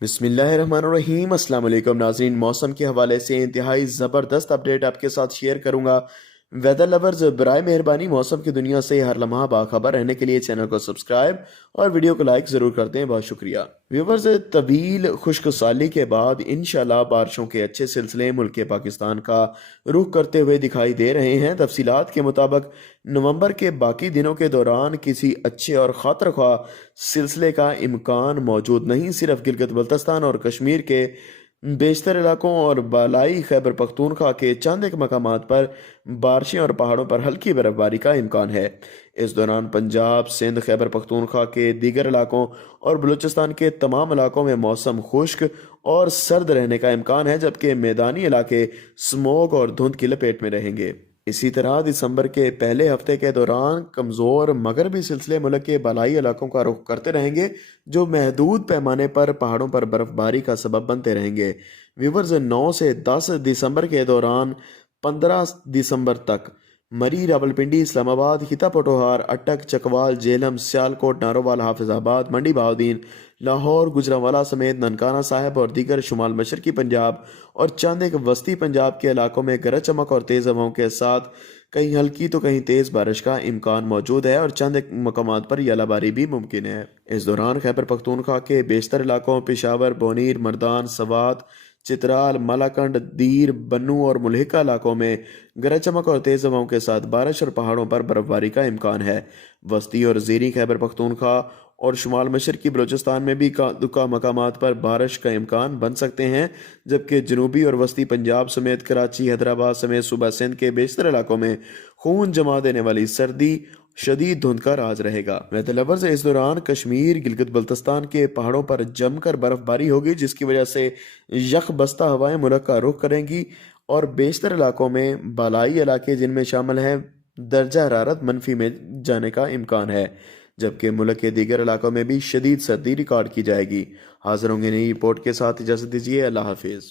بسم اللہ الرحمن الرحیم۔ السلام علیکم ناظرین، موسم کے حوالے سے انتہائی زبردست اپڈیٹ آپ کے ساتھ شیئر کروں گا۔ ویدر لورز، برائے مہربانی موسم کی دنیا سے ہر لمحہ باخبر رہنے کے لیے چینل کو سبسکرائب اور ویڈیو کو لائک ضرور کر دیں، بہت شکریہ۔ ویورز، طویل خشک سالی کے بعد انشاءاللہ بارشوں کے اچھے سلسلے ملک پاکستان کا رخ کرتے ہوئے دکھائی دے رہے ہیں۔ تفصیلات کے مطابق نومبر کے باقی دنوں کے دوران کسی اچھے اور خاطر خواہ سلسلے کا امکان موجود نہیں۔ صرف گلگت بلتستان اور کشمیر کے بیشتر علاقوں اور بالائی خیبر پختونخوا کے چند ایک مقامات پر بارشیں اور پہاڑوں پر ہلکی برف باری کا امکان ہے۔ اس دوران پنجاب، سندھ، خیبر پختونخوا کے دیگر علاقوں اور بلوچستان کے تمام علاقوں میں موسم خشک اور سرد رہنے کا امکان ہے، جبکہ میدانی علاقے سموگ اور دھند کی لپیٹ میں رہیں گے۔ اسی طرح دسمبر کے پہلے ہفتے کے دوران کمزور مغربی سلسلے ملک کے بالائی علاقوں کا رخ کرتے رہیں گے، جو محدود پیمانے پر پہاڑوں پر برف باری کا سبب بنتے رہیں گے۔ ویورز، 9 سے 10 دسمبر کے دوران 15 دسمبر تک مری، راولپنڈی، اسلام آباد، ہیتا پوٹوہار، اٹک، چکوال، جہلم، سیالکوٹ، نارووال، حافظ آباد، منڈی بہاؤدین، لاہور، گجرانوالہ سمیت ننکانہ صاحب اور دیگر شمال مشرقی پنجاب اور چند ایک وسطی پنجاب کے علاقوں میں گرج چمک اور تیز ہواؤں کے ساتھ کہیں ہلکی تو کہیں تیز بارش کا امکان موجود ہے، اور چند ایک مقامات پر یالہ باری بھی ممکن ہے۔ اس دوران خیبر پختونخوا کے بیشتر علاقوں، پشاور، بونیر، مردان، سوات، چترال، مالاکنڈ، دیر، بنو اور ملحقہ علاقوں میں گرج چمک اور تیز ہواؤں کے ساتھ بارش اور پہاڑوں پر برف باری کا امکان ہے۔ وسطی اور زیریں خیبر پختونخوا اور شمال مشرقی بلوچستان میں بھی دکا مقامات پر بارش کا امکان بن سکتے ہیں، جبکہ جنوبی اور وسطی پنجاب سمیت کراچی، حیدرآباد سمیت صوبہ سندھ کے بیشتر علاقوں میں خون جما دینے والی سردی، شدید دھند کا راز رہے گا۔ ویدر لورز، اس دوران کشمیر، گلگت بلتستان کے پہاڑوں پر جم کر برف باری ہوگی، جس کی وجہ سے یخ بستہ ہوائیں ملک کا رخ کریں گی، اور بیشتر علاقوں میں بالائی علاقے جن میں شامل ہیں درجہ حرارت منفی میں جانے کا امکان ہے، جبکہ ملک کے دیگر علاقوں میں بھی شدید سردی ریکارڈ کی جائے گی۔ حاضر ہوں گے نئی رپورٹ کے ساتھ، اجازت دیجیے، اللہ حافظ۔